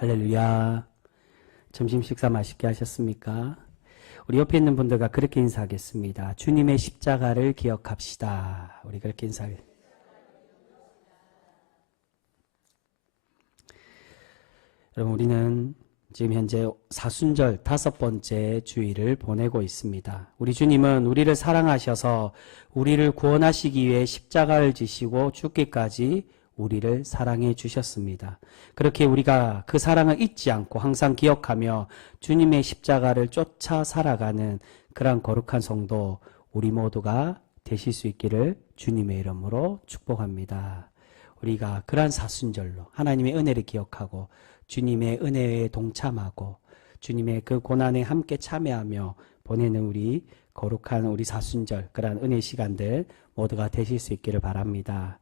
할렐루야. 점심 식사 맛있게 하셨습니까? 우리 옆에 있는 분들과 그렇게 인사하겠습니다. 주님의 십자가를 기억합시다. 우리 그렇게 인사하겠습니다. 여러분, 우리는 지금 현재 사순절 5번째 주일을 보내고 있습니다. 우리 주님은 우리를 사랑하셔서 우리를 구원하시기 위해 십자가를 지시고 죽기까지 우리를 사랑해 주셨습니다. 그렇게 우리가 그 사랑을 잊지 않고 항상 기억하며 주님의 십자가를 쫓아 살아가는 그러한 거룩한 성도 우리 모두가 되실 수 있기를 주님의 이름으로 축복합니다. 우리가 그러한 사순절로 하나님의 은혜를 기억하고 주님의 은혜에 동참하고 주님의 그 고난에 함께 참여하며 보내는 우리 거룩한 우리 사순절 그러한 은혜 시간들 모두가 되실 수 있기를 바랍니다.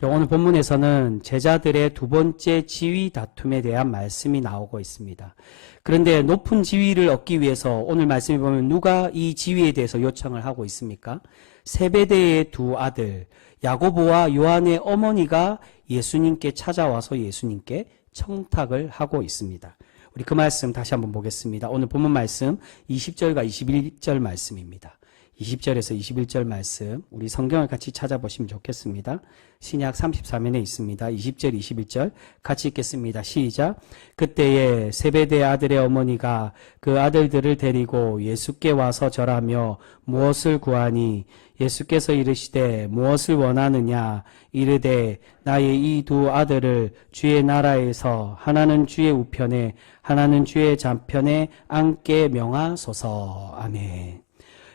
오늘 본문에서는 제자들의 두 번째 지위 다툼에 대한 말씀이 나오고 있습니다. 그런데 높은 지위를 얻기 위해서 오늘 말씀에 보면 누가 이 지위에 대해서 요청을 하고 있습니까? 세베대의 두 아들 야고보와 요한의 어머니가 예수님께 찾아와서 예수님께 청탁을 하고 있습니다. 우리 그 말씀 다시 한번 보겠습니다. 오늘 본문 말씀 20절과 21절 말씀입니다. 20절에서 21절 말씀 우리 성경을 같이 찾아보시면 좋겠습니다. 신약 33면에 있습니다. 20절 21절 같이 읽겠습니다. 시작. 그때에 세베대 아들의 어머니가 그 아들들을 데리고 예수께 와서 절하며 무엇을 구하니 예수께서 이르시되 무엇을 원하느냐 이르되 나의 이 두 아들을 주의 나라에서 하나는 주의 우편에 하나는 주의 좌편에 앉게 명하소서. 아멘.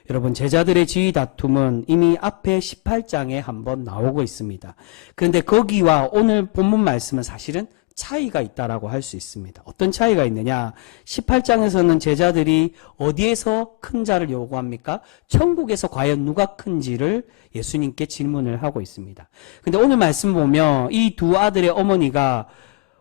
여러분, 제자들의 지위 다툼은 이미 앞에 18장에 한번 나오고 있습니다. 그런데 거기와 오늘 본문 말씀은 사실은 차이가 있다라고 할 수 있습니다. 어떤 차이가 있느냐? 18장에서는 제자들이 어디에서 큰 자를 요구합니까? 천국에서 과연 누가 큰지를 예수님께 질문을 하고 있습니다. 근데 오늘 말씀 보면 이 두 아들의 어머니가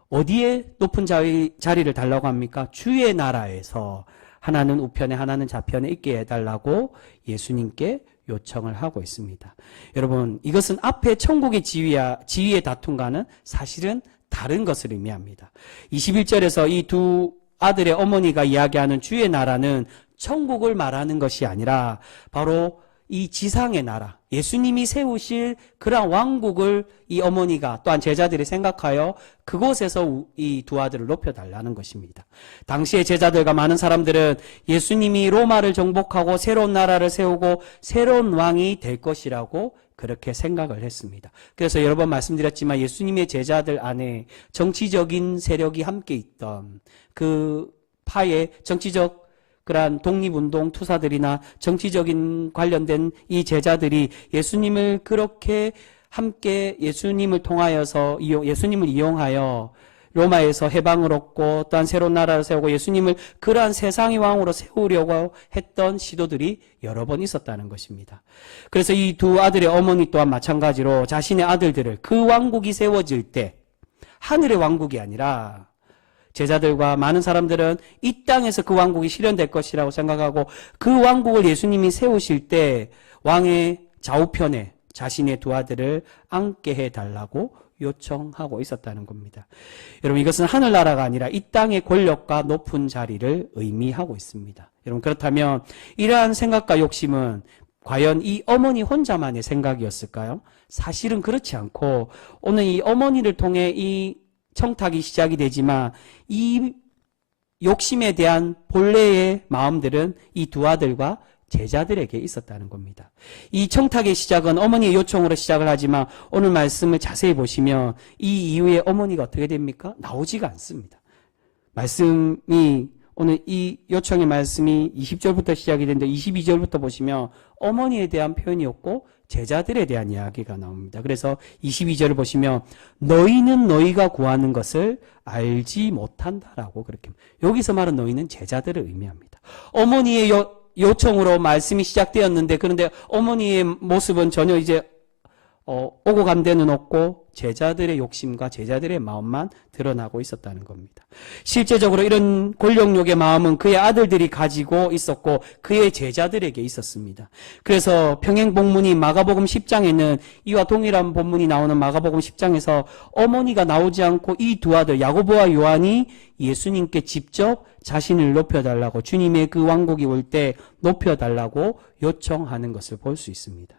어디에 높은 자리를 달라고 합니까? 주의 나라에서 하나는 우편에 하나는 좌편에 있게 해달라고 예수님께 요청을 하고 있습니다. 여러분, 이것은 앞에 천국의 지위의 다툼과는 사실은 다른 것을 의미합니다. 21절에서 이 두 아들의 어머니가 이야기하는 주의 나라는 천국을 말하는 것이 아니라 바로 이 지상의 나라, 예수님이 세우실 그러한 왕국을 이 어머니가 또한 제자들이 생각하여 그곳에서 이 두 아들을 높여달라는 것입니다. 당시의 제자들과 많은 사람들은 예수님이 로마를 정복하고 새로운 나라를 세우고 새로운 왕이 될 것이라고 그렇게 생각을 했습니다. 그래서 여러 번 말씀드렸지만 예수님의 제자들 안에 정치적인 세력이 함께 있던 그 파의 정치적 그러한 독립운동 투사들이나 정치적인 관련된 이 제자들이 예수님을 그렇게 함께 예수님을 통하여서 예수님을 이용하여 로마에서 해방을 얻고 또한 새로운 나라를 세우고 예수님을 그러한 세상의 왕으로 세우려고 했던 시도들이 여러 번 있었다는 것입니다. 그래서 이 두 아들의 어머니 또한 마찬가지로 자신의 아들들을 그 왕국이 세워질 때 하늘의 왕국이 아니라 제자들과 많은 사람들은 이 땅에서 그 왕국이 실현될 것이라고 생각하고 그 왕국을 예수님이 세우실 때 왕의 좌우편에 자신의 두 아들을 앉게 해달라고 요청하고 있었다는 겁니다. 여러분, 이것은 하늘나라가 아니라 이 땅의 권력과 높은 자리를 의미하고 있습니다. 여러분, 그렇다면 이러한 생각과 욕심은 과연 이 어머니 혼자만의 생각이었을까요? 사실은 그렇지 않고 오늘 이 어머니를 통해 이 청탁이 시작이 되지만 이 욕심에 대한 본래의 마음들은 이 두 아들과 제자들에게 있었다는 겁니다. 이 청탁의 시작은 어머니의 요청으로 시작을 하지만 오늘 말씀을 자세히 보시면 이 이후에 어머니가 어떻게 됩니까? 나오지가 않습니다. 말씀이 오늘 이 요청의 말씀이 20절부터 시작이 되는데 22절부터 보시면 어머니에 대한 표현이 없고 제자들에 대한 이야기가 나옵니다. 그래서 22절을 보시면 너희는 너희가 구하는 것을 알지 못한다라고 그렇게 여기서 말은 너희는 제자들을 의미합니다. 어머니의 요청으로 말씀이 시작되었는데 그런데 어머니의 모습은 전혀 이제 오고 간 데는 없고 제자들의 욕심과 제자들의 마음만 드러나고 있었다는 겁니다. 실제적으로 이런 권력욕의 마음은 그의 아들들이 가지고 있었고 그의 제자들에게 있었습니다. 그래서 평행본문인 마가복음 10장에는 이와 동일한 본문이 나오는 마가복음 10장에서 어머니가 나오지 않고 이 두 아들 야고보와 요한이 예수님께 직접 자신을 높여달라고, 주님의 그 왕국이 올 때 높여달라고 요청하는 것을 볼 수 있습니다.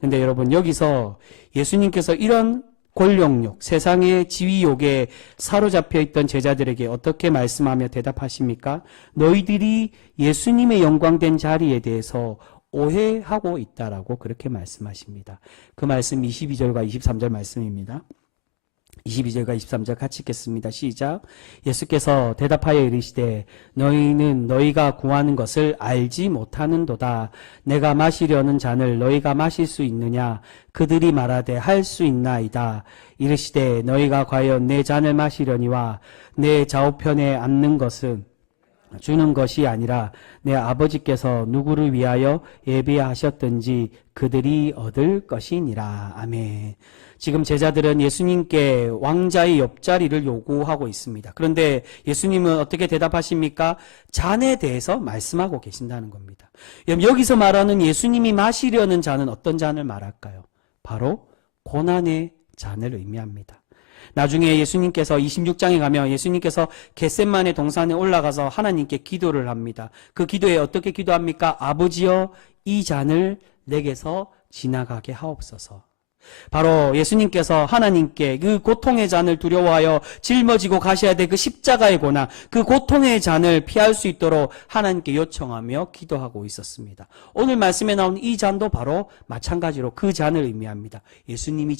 근데 여러분, 여기서 예수님께서 이런 권력욕, 세상의 지위욕에 사로잡혀 있던 제자들에게 어떻게 말씀하며 대답하십니까? 너희들이 예수님의 영광된 자리에 대해서 오해하고 있다라고 그렇게 말씀하십니다. 그 말씀 22절과 23절 말씀입니다. 22절과 23절 같이 읽겠습니다. 시작. 예수께서 대답하여 이르시되 너희는 너희가 구하는 것을 알지 못하는도다. 내가 마시려는 잔을 너희가 마실 수 있느냐? 그들이 말하되 할 수 있나이다. 이르시되 너희가 과연 내 잔을 마시려니와 내 좌우편에 앉는 것은 주는 것이 아니라 내 아버지께서 누구를 위하여 예비하셨든지 그들이 얻을 것이니라. 아멘. 지금 제자들은 예수님께 왕자의 옆자리를 요구하고 있습니다. 그런데 예수님은 어떻게 대답하십니까? 잔에 대해서 말씀하고 계신다는 겁니다. 여기서 말하는 예수님이 마시려는 잔은 어떤 잔을 말할까요? 바로 고난의 잔을 의미합니다. 나중에 예수님께서 26장에 가면 예수님께서 겟셋마네 동산에 올라가서 하나님께 기도를 합니다. 그 기도에 어떻게 기도합니까? 아버지여, 이 잔을 내게서 지나가게 하옵소서. 바로 예수님께서 하나님께 그 고통의 잔을 두려워하여 짊어지고 가셔야 될 그 십자가의 고난, 그 고통의 잔을 피할 수 있도록 하나님께 요청하며 기도하고 있었습니다. 오늘 말씀에 나온 이 잔도 바로 마찬가지로 그 잔을 의미합니다. 예수님이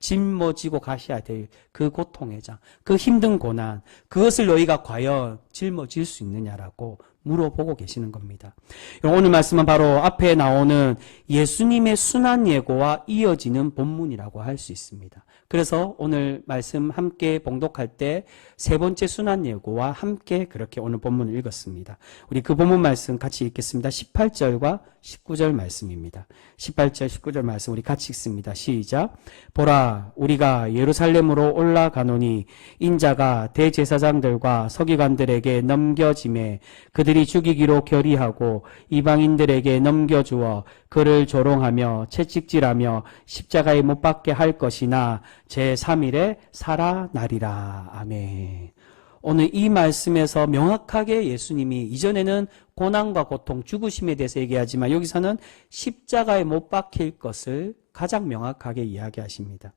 짊어지고 가셔야 될 그 고통의 잔, 그 힘든 고난, 그것을 너희가 과연 짊어질 수 있느냐라고 물어보고 계시는 겁니다. 오늘 말씀은 바로 앞에 나오는 예수님의 순환 예고와 이어지는 본문이라고 할 수 있습니다. 그래서 오늘 말씀 함께 봉독할 때 세 번째 순환 예고와 함께 그렇게 오늘 본문을 읽었습니다. 우리 그 본문 말씀 같이 읽겠습니다. 18절과 19절 말씀입니다. 18절, 19절 말씀 우리 같이 읽습니다. 시작. 보라, 우리가 예루살렘으로 올라가노니 인자가 대제사장들과 서기관들에게 넘겨짐에 그들이 죽이기로 결의하고 이방인들에게 넘겨주어 그를 조롱하며 채찍질하며 십자가에 못 박게 할 것이나 제3일에 살아나리라. 아멘. 오늘 이 말씀에서 명확하게 예수님이 이전에는 고난과 고통, 죽으심에 대해서 얘기하지만 여기서는 십자가에 못 박힐 것을 가장 명확하게 이야기하십니다.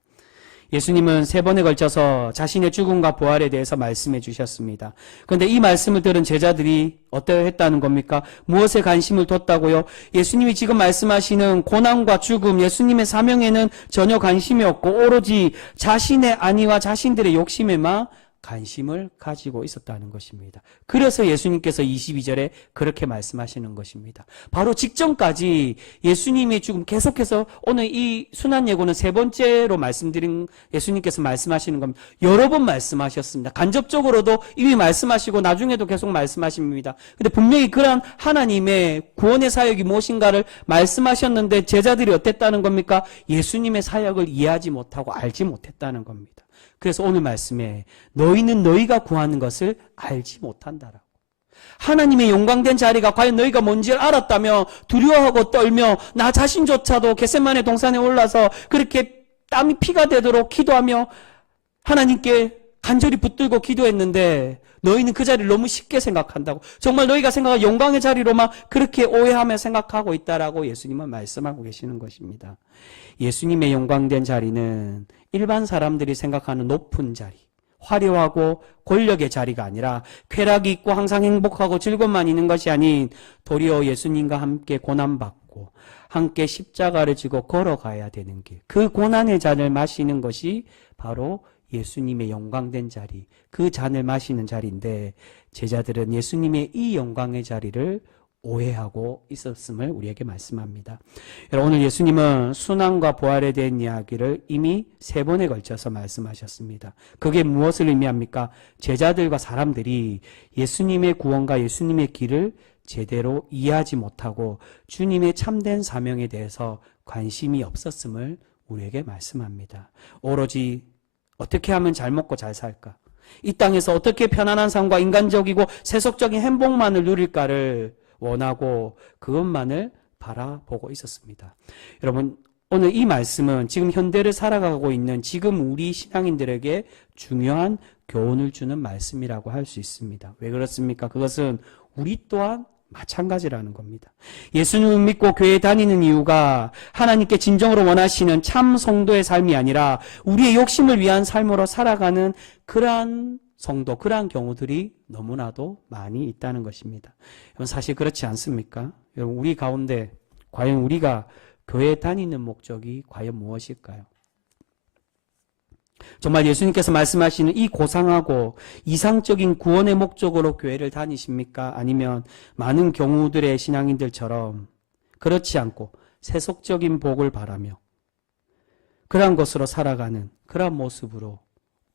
예수님은 세 번에 걸쳐서 자신의 죽음과 부활에 대해서 말씀해 주셨습니다. 그런데 이 말씀을 들은 제자들이 어떠했다는 겁니까? 무엇에 관심을 뒀다고요? 예수님이 지금 말씀하시는 고난과 죽음, 예수님의 사명에는 전혀 관심이 없고 오로지 자신의 안위와 자신들의 욕심에만 관심을 가지고 있었다는 것입니다. 그래서 예수님께서 22절에 그렇게 말씀하시는 것입니다. 바로 직전까지 예수님이 지금 계속해서 오늘 이 순환 예고는 세 번째로 말씀드린 예수님께서 말씀하시는 겁니다. 여러 번 말씀하셨습니다. 간접적으로도 이미 말씀하시고 나중에도 계속 말씀하십니다. 근데 분명히 그런 하나님의 구원의 사역이 무엇인가를 말씀하셨는데 제자들이 어땠다는 겁니까? 예수님의 사역을 이해하지 못하고 알지 못했다는 겁니다. 그래서 오늘 말씀에 너희는 너희가 구하는 것을 알지 못한다라고. 하나님의 영광된 자리가 과연 너희가 뭔지를 알았다며 두려워하고 떨며 나 자신조차도 겟셋마네 동산에 올라서 그렇게 땀이 피가 되도록 기도하며 하나님께 간절히 붙들고 기도했는데 너희는 그 자리를 너무 쉽게 생각한다고. 정말 너희가 생각한 영광의 자리로만 그렇게 오해하며 생각하고 있다라고 예수님은 말씀하고 계시는 것입니다. 예수님의 영광된 자리는 일반 사람들이 생각하는 높은 자리, 화려하고 권력의 자리가 아니라 쾌락이 있고 항상 행복하고 즐거움만 있는 것이 아닌 도리어 예수님과 함께 고난받고 함께 십자가를 지고 걸어가야 되는 길, 그 고난의 잔을 마시는 것이 바로 예수님의 영광된 자리, 그 잔을 마시는 자리인데 제자들은 예수님의 이 영광의 자리를 오해하고 있었음을 우리에게 말씀합니다. 여러분, 오늘 예수님은 순환과 부활에 대한 이야기를 이미 세 번에 걸쳐서 말씀하셨습니다. 그게 무엇을 의미합니까? 제자들과 사람들이 예수님의 구원과 예수님의 길을 제대로 이해하지 못하고 주님의 참된 사명에 대해서 관심이 없었음을 우리에게 말씀합니다. 오로지 어떻게 하면 잘 먹고 잘 살까? 이 땅에서 어떻게 편안한 삶과 인간적이고 세속적인 행복만을 누릴까를 원하고 그것만을 바라보고 있었습니다. 여러분, 오늘 이 말씀은 지금 현대를 살아가고 있는 지금 우리 신앙인들에게 중요한 교훈을 주는 말씀이라고 할 수 있습니다. 왜 그렇습니까? 그것은 우리 또한 마찬가지라는 겁니다. 예수님을 믿고 교회에 다니는 이유가 하나님께 진정으로 원하시는 참 성도의 삶이 아니라 우리의 욕심을 위한 삶으로 살아가는 그러한 성도, 그러한 경우들이 너무나도 많이 있다는 것입니다. 여러분, 사실 그렇지 않습니까? 여러분, 우리 가운데 과연 우리가 교회에 다니는 목적이 과연 무엇일까요? 정말 예수님께서 말씀하시는 이 고상하고 이상적인 구원의 목적으로 교회를 다니십니까? 아니면 많은 경우들의 신앙인들처럼 그렇지 않고 세속적인 복을 바라며 그러한 것으로 살아가는 그러한 모습으로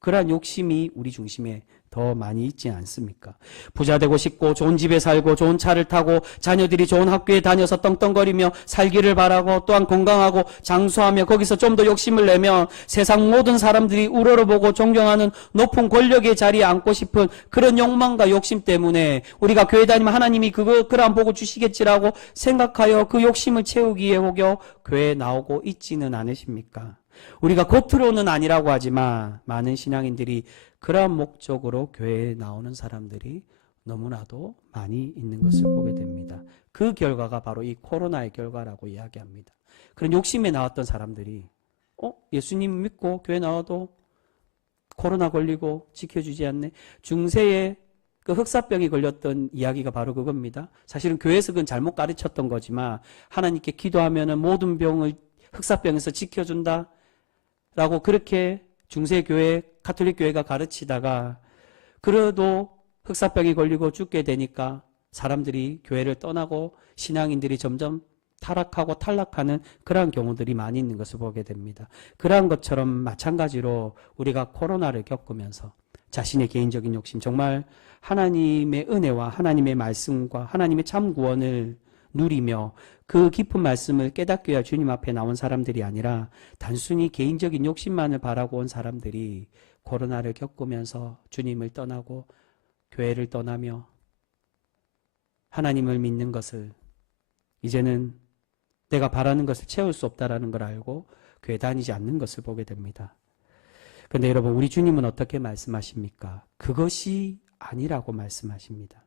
그러한 욕심이 우리 중심에 더 많이 있지 않습니까? 부자 되고 싶고 좋은 집에 살고 좋은 차를 타고 자녀들이 좋은 학교에 다녀서 떵떵거리며 살기를 바라고 또한 건강하고 장수하며 거기서 좀 더 욕심을 내며 세상 모든 사람들이 우러러보고 존경하는 높은 권력의 자리에 앉고 싶은 그런 욕망과 욕심 때문에 우리가 교회 다니면 하나님이 그러한 복을 주시겠지라고 생각하여 그 욕심을 채우기 위해 혹여 교회에 나오고 있지는 않으십니까? 우리가 겉으로는 아니라고 하지만 많은 신앙인들이 그러한 목적으로 교회에 나오는 사람들이 너무나도 많이 있는 것을 보게 됩니다. 그 결과가 바로 이 코로나의 결과라고 이야기합니다. 그런 욕심에 나왔던 사람들이 예수님 믿고 교회 나와도 코로나 걸리고 지켜주지 않네. 중세에 그 흑사병이 걸렸던 이야기가 바로 그겁니다. 사실은 교회에서 그건 잘못 가르쳤던 거지만 하나님께 기도하면은 모든 병을 흑사병에서 지켜준다 라고 그렇게 중세교회, 가톨릭 교회가 가르치다가 그래도 흑사병이 걸리고 죽게 되니까 사람들이 교회를 떠나고 신앙인들이 점점 타락하고 탈락하는 그러한 경우들이 많이 있는 것을 보게 됩니다. 그러한 것처럼 마찬가지로 우리가 코로나를 겪으면서 자신의 개인적인 욕심, 정말 하나님의 은혜와 하나님의 말씀과 하나님의 참 구원을 누리며 그 깊은 말씀을 깨닫기 위해 주님 앞에 나온 사람들이 아니라 단순히 개인적인 욕심만을 바라고 온 사람들이 코로나를 겪으면서 주님을 떠나고 교회를 떠나며 하나님을 믿는 것을 이제는 내가 바라는 것을 채울 수 없다라는 걸 알고 교회 다니지 않는 것을 보게 됩니다. 그런데 여러분, 우리 주님은 어떻게 말씀하십니까? 그것이 아니라고 말씀하십니다.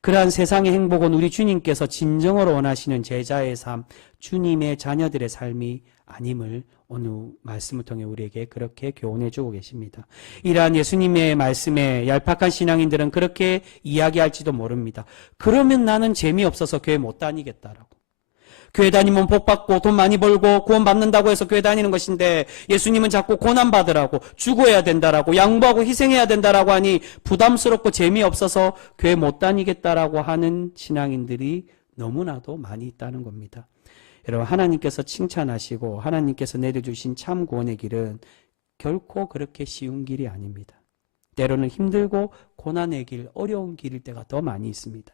그러한 세상의 행복은 우리 주님께서 진정으로 원하시는 제자의 삶, 주님의 자녀들의 삶이 아님을 오늘 말씀을 통해 우리에게 그렇게 교훈해 주고 계십니다. 이러한 예수님의 말씀에 얄팍한 신앙인들은 그렇게 이야기할지도 모릅니다. 그러면 나는 재미없어서 교회 못 다니겠다라고. 교회 다니면 복 받고 돈 많이 벌고 구원 받는다고 해서 교회 다니는 것인데 예수님은 자꾸 고난 받으라고, 죽어야 된다라고, 양보하고 희생해야 된다라고 하니 부담스럽고 재미없어서 교회 못 다니겠다라고 하는 신앙인들이 너무나도 많이 있다는 겁니다. 여러분, 하나님께서 칭찬하시고 하나님께서 내려주신 참 구원의 길은 결코 그렇게 쉬운 길이 아닙니다. 때로는 힘들고 고난의 길, 어려운 길일 때가 더 많이 있습니다.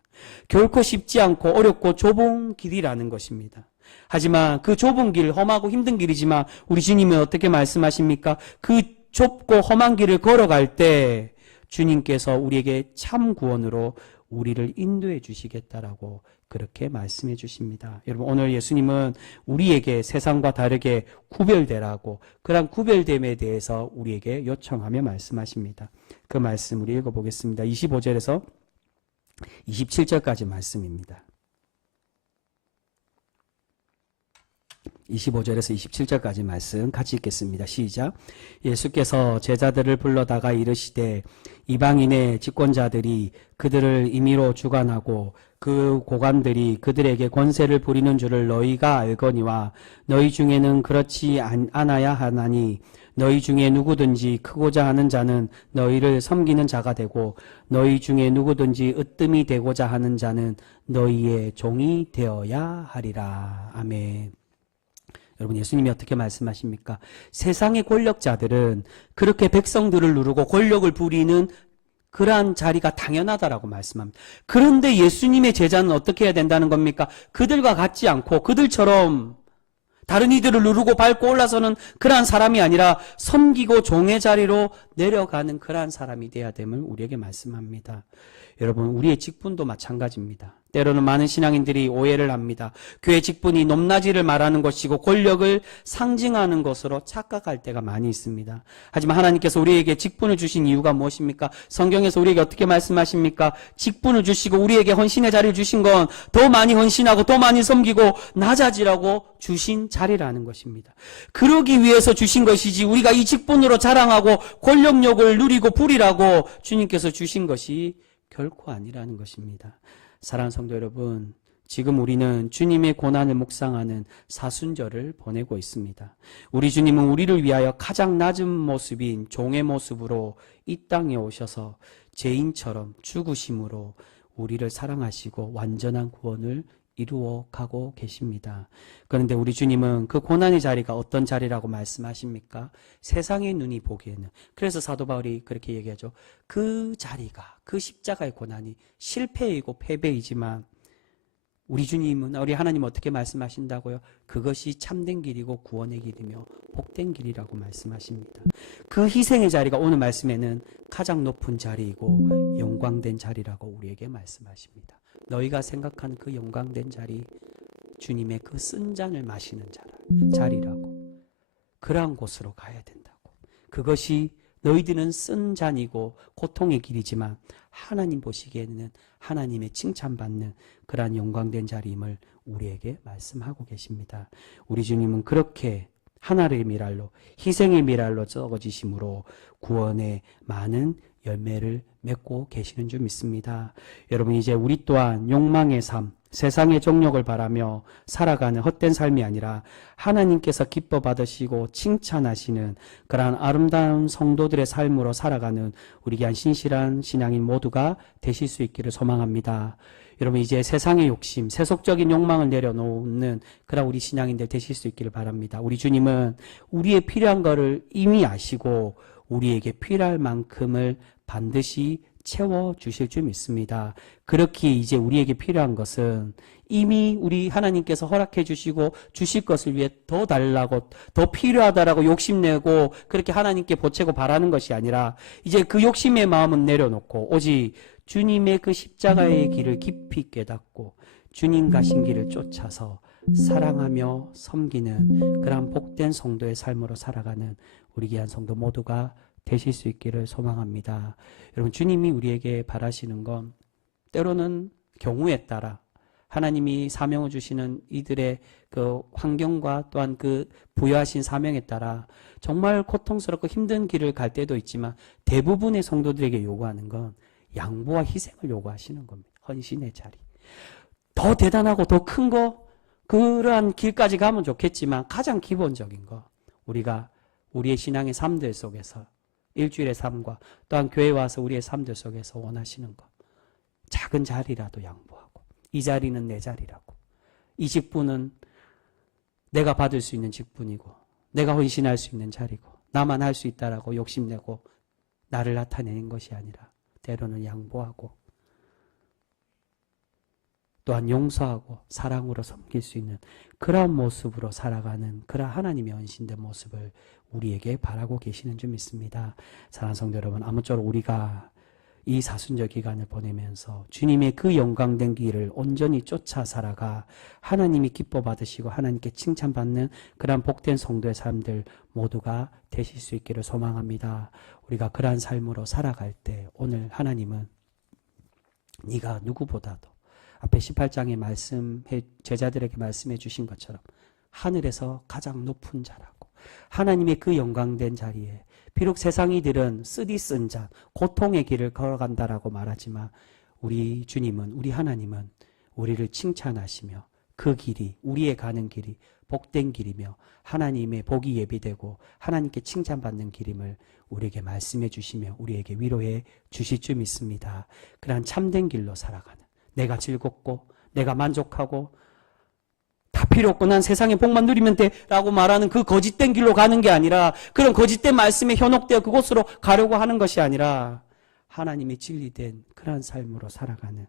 결코 쉽지 않고 어렵고 좁은 길이라는 것입니다. 하지만 그 좁은 길, 험하고 힘든 길이지만 우리 주님은 어떻게 말씀하십니까? 그 좁고 험한 길을 걸어갈 때 주님께서 우리에게 참 구원으로 우리를 인도해 주시겠다라고 그렇게 말씀해 주십니다. 여러분, 오늘 예수님은 우리에게 세상과 다르게 구별되라고 그런 구별됨에 대해서 우리에게 요청하며 말씀하십니다. 그 말씀 우리 읽어보겠습니다. 25절에서 27절까지 말씀입니다. 25절에서 27절까지 말씀 같이 읽겠습니다. 시작. 예수께서 제자들을 불러다가 이르시되 이방인의 집권자들이 그들을 임의로 주관하고 그 고관들이 그들에게 권세를 부리는 줄을 너희가 알거니와 너희 중에는 그렇지 않아야 하나니 너희 중에 누구든지 크고자 하는 자는 너희를 섬기는 자가 되고 너희 중에 누구든지 으뜸이 되고자 하는 자는 너희의 종이 되어야 하리라. 아멘. 여러분, 예수님이 어떻게 말씀하십니까? 세상의 권력자들은 그렇게 백성들을 누르고 권력을 부리는 그러한 자리가 당연하다라고 말씀합니다. 그런데 예수님의 제자는 어떻게 해야 된다는 겁니까? 그들과 같지 않고 그들처럼 다른 이들을 누르고 밟고 올라서는 그러한 사람이 아니라 섬기고 종의 자리로 내려가는 그러한 사람이 되어야 됨을 우리에게 말씀합니다. 여러분, 우리의 직분도 마찬가지입니다. 때로는 많은 신앙인들이 오해를 합니다. 교회 직분이 높낮이를 말하는 것이고 권력을 상징하는 것으로 착각할 때가 많이 있습니다. 하지만 하나님께서 우리에게 직분을 주신 이유가 무엇입니까? 성경에서 우리에게 어떻게 말씀하십니까? 직분을 주시고 우리에게 헌신의 자리를 주신 건 더 많이 헌신하고 더 많이 섬기고 낮아지라고 주신 자리라는 것입니다. 그러기 위해서 주신 것이지 우리가 이 직분으로 자랑하고 권력욕을 누리고 부리라고 주님께서 주신 것이 결코 아니라는 것입니다. 사랑하는 성도 여러분, 지금 우리는 주님의 고난을 묵상하는 사순절을 보내고 있습니다. 우리 주님은 우리를 위하여 가장 낮은 모습인 종의 모습으로 이 땅에 오셔서 죄인처럼 죽으심으로 우리를 사랑하시고 완전한 구원을 이루어 가고 계십니다. 그런데 우리 주님은 그 고난의 자리가 어떤 자리라고 말씀하십니까? 세상의 눈이 보기에는. 그래서 사도 바울이 그렇게 얘기하죠. 그 자리가, 그 십자가의 고난이 실패이고 패배이지만 우리 주님은, 우리 하나님은 어떻게 말씀하신다고요? 그것이 참된 길이고 구원의 길이며 복된 길이라고 말씀하십니다. 그 희생의 자리가 오늘 말씀에는 가장 높은 자리이고 영광된 자리라고 우리에게 말씀하십니다. 너희가 생각하는 그 영광된 자리, 주님의 그 쓴 잔을 마시는 자리라고. 그러한 곳으로 가야 된다고. 그것이 너희들은 쓴 잔이고 고통의 길이지만 하나님 보시기에는 하나님의 칭찬받는 그러한 영광된 자리임을 우리에게 말씀하고 계십니다. 우리 주님은 그렇게 하나의 미랄로, 희생의 미랄로 썩어지심으로 구원의 많은 열매를 맺고 계시는 줄 믿습니다. 여러분, 이제 우리 또한 욕망의 삶, 세상의 정욕을 바라며 살아가는 헛된 삶이 아니라 하나님께서 기뻐 받으시고 칭찬하시는 그러한 아름다운 성도들의 삶으로 살아가는 우리 귀한 신실한 신앙인 모두가 되실 수 있기를 소망합니다. 여러분, 이제 세상의 욕심, 세속적인 욕망을 내려놓는 그런 우리 신앙인들 되실 수 있기를 바랍니다. 우리 주님은 우리의 필요한 것을 이미 아시고 우리에게 필요할 만큼을 반드시 채워주실 줄 믿습니다. 그렇게 이제 우리에게 필요한 것은 이미 우리 하나님께서 허락해 주시고 주실 것을 위해 더 달라고, 더 필요하다라고 욕심내고 그렇게 하나님께 보채고 바라는 것이 아니라 이제 그 욕심의 마음은 내려놓고 오직 주님의 그 십자가의 길을 깊이 깨닫고 주님 가신 길을 쫓아서 사랑하며 섬기는 그런 복된 성도의 삶으로 살아가는 우리 귀한 성도 모두가 되실 수 있기를 소망합니다. 여러분, 주님이 우리에게 바라시는 건 때로는 경우에 따라 하나님이 사명을 주시는 이들의 그 환경과 또한 그 부여하신 사명에 따라 정말 고통스럽고 힘든 길을 갈 때도 있지만 대부분의 성도들에게 요구하는 건 양보와 희생을 요구하시는 겁니다. 헌신의 자리. 더 대단하고 더 큰 거, 그러한 길까지 가면 좋겠지만 가장 기본적인 거, 우리가 우리의 신앙의 삶들 속에서 일주일의 삶과 또한 교회에 와서 우리의 삶들 속에서 원하시는 것, 작은 자리라도 양보하고, 이 자리는 내 자리라고, 이 직분은 내가 받을 수 있는 직분이고 내가 헌신할 수 있는 자리고 나만 할 수 있다라고 욕심내고 나를 나타내는 것이 아니라 때로는 양보하고 또한 용서하고 사랑으로 섬길 수 있는 그러한 모습으로 살아가는 그러한 하나님의 헌신된 모습을 우리에게 바라고 계시는 줄 믿습니다. 사랑하는 성도 여러분, 아무쪼록 우리가 이 사순절 기간을 보내면서 주님의 그 영광된 길을 온전히 쫓아 살아가 하나님이 기뻐 받으시고 하나님께 칭찬받는 그러한 복된 성도의 삶들 모두가 되실 수 있기를 소망합니다. 우리가 그러한 삶으로 살아갈 때 오늘 하나님은 네가 누구보다도 앞에 18장에 제자들에게 말씀해 주신 것처럼 하늘에서 가장 높은 자라고 하나님의 그 영광된 자리에 비록 세상이들은 쓰디 쓴 자, 고통의 길을 걸어간다라고 말하지만 우리 주님은, 우리 하나님은 우리를 칭찬하시며 그 길이, 우리의 가는 길이 복된 길이며 하나님의 복이 예비되고 하나님께 칭찬받는 길임을 우리에게 말씀해 주시며 우리에게 위로해 주실 줄 믿습니다. 그러한 참된 길로 살아가는, 내가 즐겁고 내가 만족하고 다 필요 없고 난 세상의 복만 누리면 돼 라고 말하는 그 거짓된 길로 가는 게 아니라, 그런 거짓된 말씀에 현혹되어 그곳으로 가려고 하는 것이 아니라 하나님의 진리된 그러한 삶으로 살아가는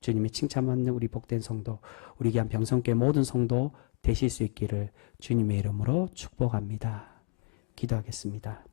주님의 칭찬받는 우리 복된 성도, 우리 귀한 병성교회 모든 성도 되실 수 있기를 주님의 이름으로 축복합니다. 기도하겠습니다.